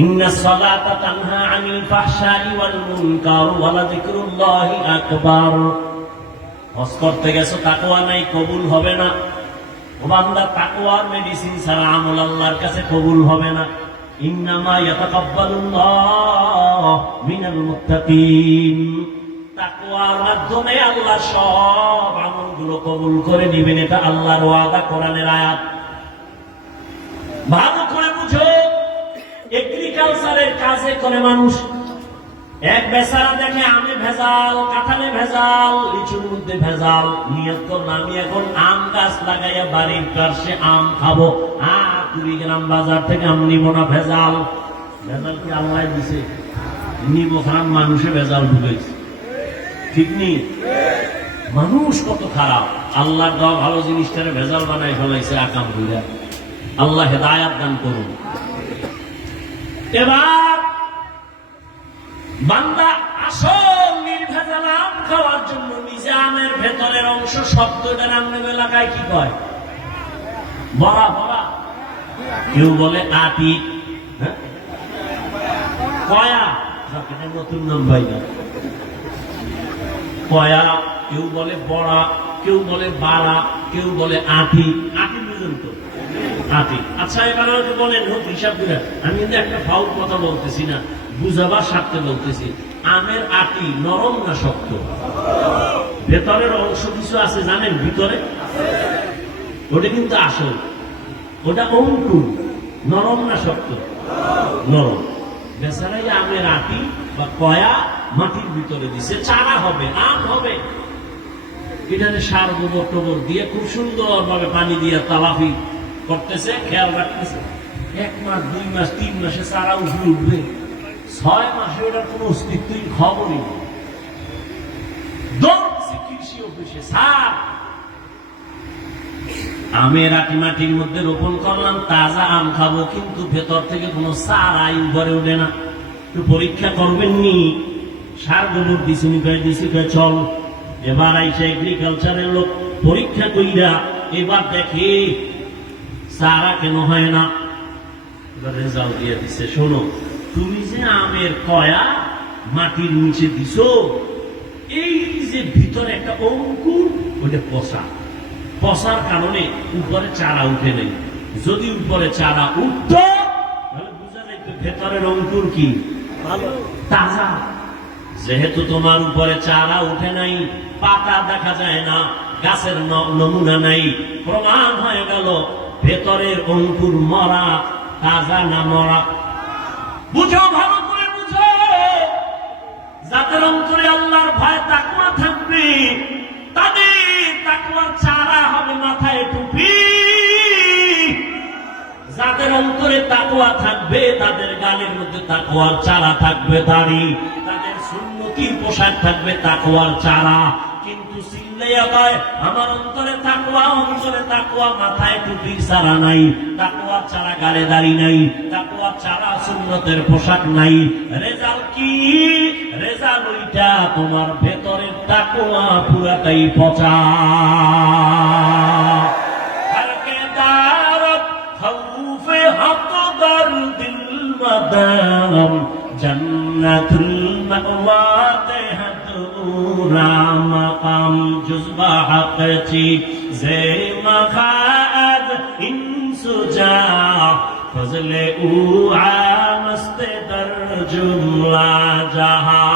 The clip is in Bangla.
ইন্নাস সালাতা তানহা আনিল ফাহশাই ওয়াল মুনকার ওয়া লাযিকরুল্লাহি আকবার। হজ করতে গেছো, তাকওয়া নাই, কবুল হবে না। ও বান্দা, তাকওয়ার মেডিসিন ছাড়া আমল আল্লাহর কাছে কবুল হবে না। ইন্নামা ইয়াতাকাব্বালুল্লাহু মিনাল মুত্তাকিন। তাকওয়ার মাধ্যমে আল্লাহ সব আমলগুলো কবুল করে নেবেন, এটা আল্লাহর ওয়াদা, কোরআনের আয়াত। ভালো করে বুঝো, এগ্রিকালচারের কাজে করে মানুষ। এক বেচারা দেখে আমে ভেজাল, কাঁঠালে ভেজাল, লিচুর মধ্যে ভেজাল, নিয়ত করল আমি এখন আম গাছ লাগাইয়া বাড়ির পাশে আম খাবো, আর 2 গ্রাম বাজার থেকে আম নিব না, ভেজাল। ভেজাল কি আল্লাহ দিছে? নিব খারাপ মানুষে ভেজাল ঢুকেছে, ঠিক নেই? মানুষ কত খারাপ, আল্লাহর দেওয়া ভালো জিনিসটারে ভেজাল বানাই ফেলাইছে আকাম হইয়া। আল্লাহ হেদায়াত দান করুন। এবার বান্দা আসল নির্ভেজাল আম খাওয়ার জন্য নিজে আমের ভেতরের অংশ শব্দটা আমাদের এলাকায় কি কয়? বড়া। বড়া, কেউ বলে আটি, কয়া, নতুন নাম ভাই না, কয়া, কেউ বলে বড়া, কেউ বলে বাড়া, কেউ বলে আটি। আটি বুঝুন তো, আটি। আচ্ছা, এবার আমাকে বলেন, হোক হিসাব করে, আমি কিন্তু একটা ফাউল কথা বলতেছি না, বুঝাবার স্বার্থে বলতেছি। আমের আটি নরম না শক্ত? ভেতরের অংশ কিছু আছে জানেন, ভিতরে ওটা কিন্তু আসল, ওটা অঙ্কুর। নরম না শক্ত? নরম। বেচারাই আমের আটি বা কয়া মাটির ভিতরে দিছে, চারা হবে, আম হবে। এটাতে সার, গোবর টোবর দিয়ে খুব সুন্দর ভাবে পানি দিয়ে তালাফি করতেছে, খেয়াল রাখতেছে। 1 মাস, 2 মাস, 3 মাসে চারা উঠবে, 6 মাসে ওটার কোন অস্তিত্বই খবরই নেই। কৃষি অফিসে স্যার, আমের আটি মাটির মধ্যে রোপণ করলাম, তাজা আম খাবো, কিন্তু ভেতর থেকে কোনো চারাই উপরে ওঠে না। একটু পরীক্ষা করবেননি? সার গোবর দিছি, চল। এবার আইসা এগ্রিকালচারের লোক পরীক্ষা কইরা এবার দেখে চারা কেন হয় না। এবার রেজাল্ট দিয়ে দিছে, শোনো, তুমি যে আমের কয়া মাটির নিচে দিছো, এই যে ভিতরে একটা অঙ্কুর, ওইটা পচার কারণে উপরে চারা উঠে নেই। যদি উপরে চারা উঠত, তাহলে বোঝা যাইত ভেতরের অঙ্কুর কি ভালো, তাজা। যেহেতু তোমার উপরে চারা উঠে নাই, পাতা দেখা যায় না, গাছের নমুনা নাই, প্রমাণ হয়ে গেল ভেতরের অঙ্কুর মরা, তাজা না মরা। বুঝো, ভালো করে বুঝো, যাদের অন্তরে আল্লাহর ভয় তাকওয়া থাকবে, তাদের তাকওয়ার চারা হবে মাথায় টুপি। যাদের অন্তরে তাকওয়া থাকবে, তাদের গালের মধ্যে তাকওয়ার চারা থাকবে, দাড়ি, তাদের সুন্নতির পোশাক থাকবে তাকওয়ার চারা। কিন্তু চিল্লাইয়া কয় আমার অন্তরে তাকওয়া, মাথায় টুপির চারা নাই, তাকওয়ার চারা, গালে দাড়ি নাই, তাকওয়ার চারা, সুন্নতের পোশাক নাই। রেজাল্ট কি? রেজাল্ট ওইটা, তোমার ভেতরের তাকওয়া পুরাটাই পচা। জান্নাতুল মাওয়া তেহতুরা মাকাম জুজবা হাকচি জে মাখাদ ইনসুজা ফজলে উ আমস্তে দর জুমলা জাহা।